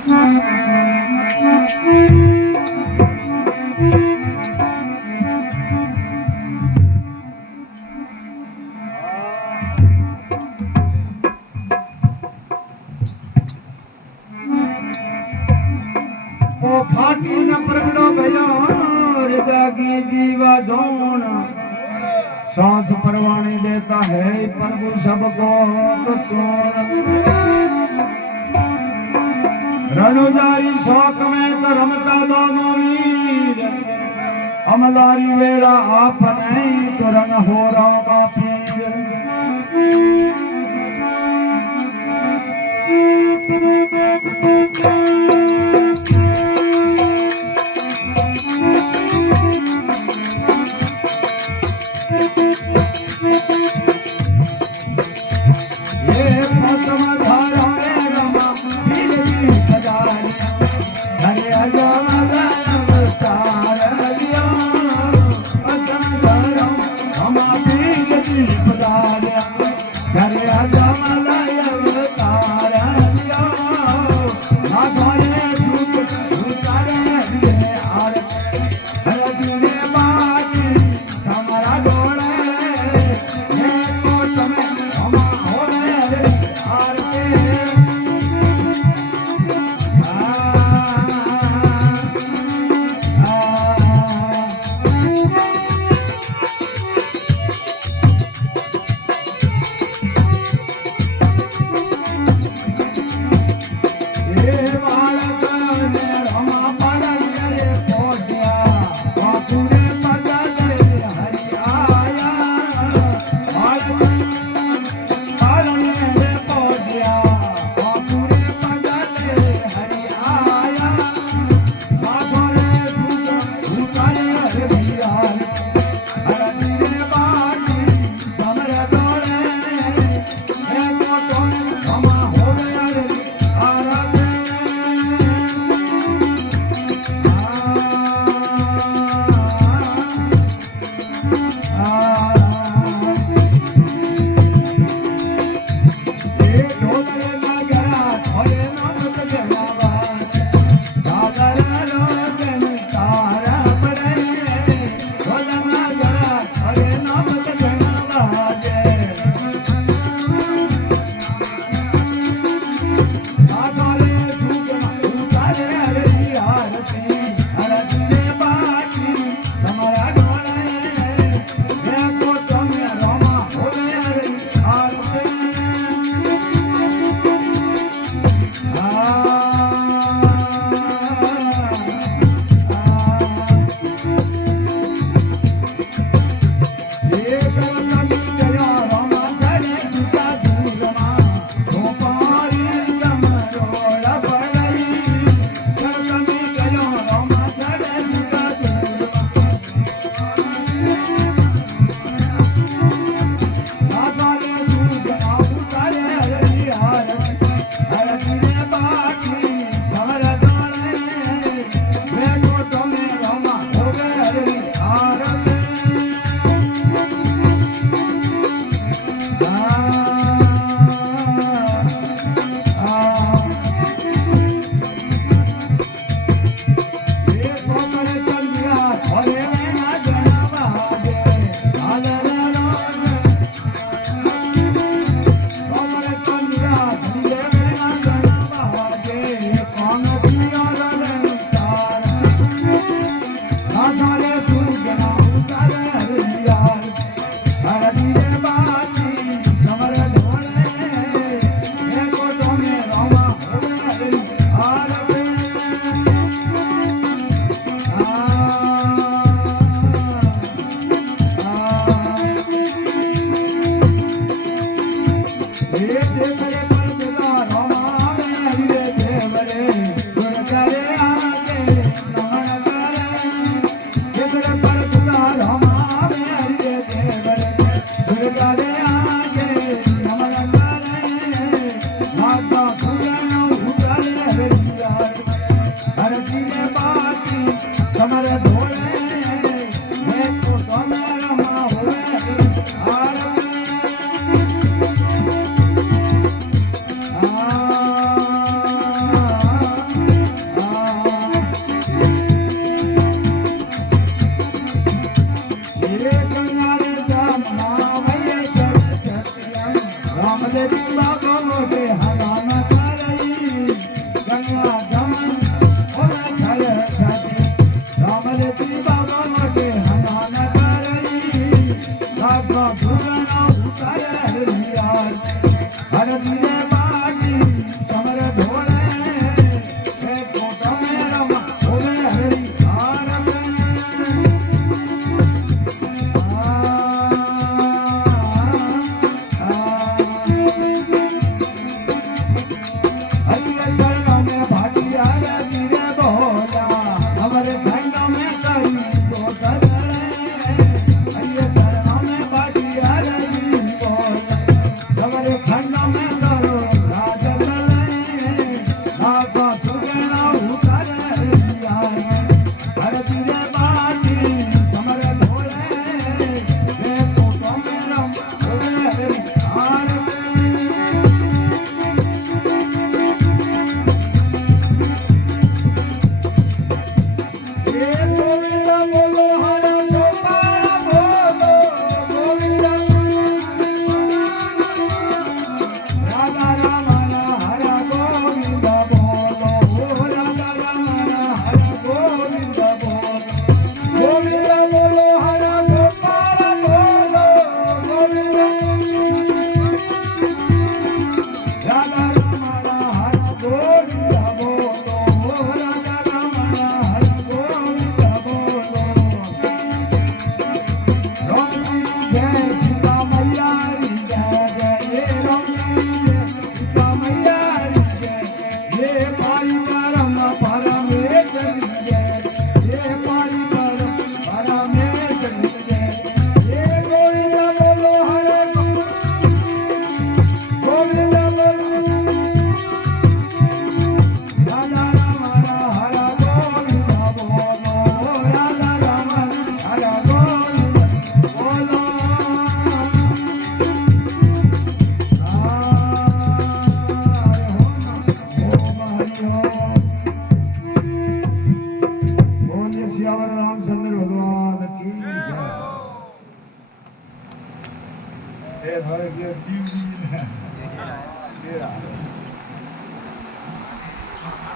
फाटी न प्रगड़ो गया जागी जीवा जोना सांस परवाने देता है प्रभु सबको तो सोन रणुजारी शौक में तो रमता दोनों वीर अमलारी वेला आप नहीं तो रंग हो रहा पीर हरि के चरणों में भाटिया रे रे बोला हमारे खंड में करी तो सदरे हरि के चरणों में भाटिया रे बोला हमारे खंड में करो राज लले आका सुगना उतारे यार हर दिले बाटी समर ढोले देखो तो मेरा ढोले हार गोविंदा बोलो हर गोपाल बोलो गोविंदा राधा रमण हर गोविंदा बोलो राधा रमण हर गोविंदा बोलो गोविंदा बोलो हर गोपाल बोलो गोविंदा राधा रमण हर गोविंदा बोलो राधा रमण हर गोविंदा बोलो राम जय सीता मैया री जय जय राम जय सीता मैया री जय ये पारी करम परमेश्वर जय ये पारी करम परमेश्वर जय ये गोविंदा बोलो हरे गोविंदा बोलो राधा रमण हर गोविंदा बोलो राधा रमण हर गोविंदा बोलो बोलिए सियावर रामचंद्र भगवान की जय। ए भाई ये टीवी है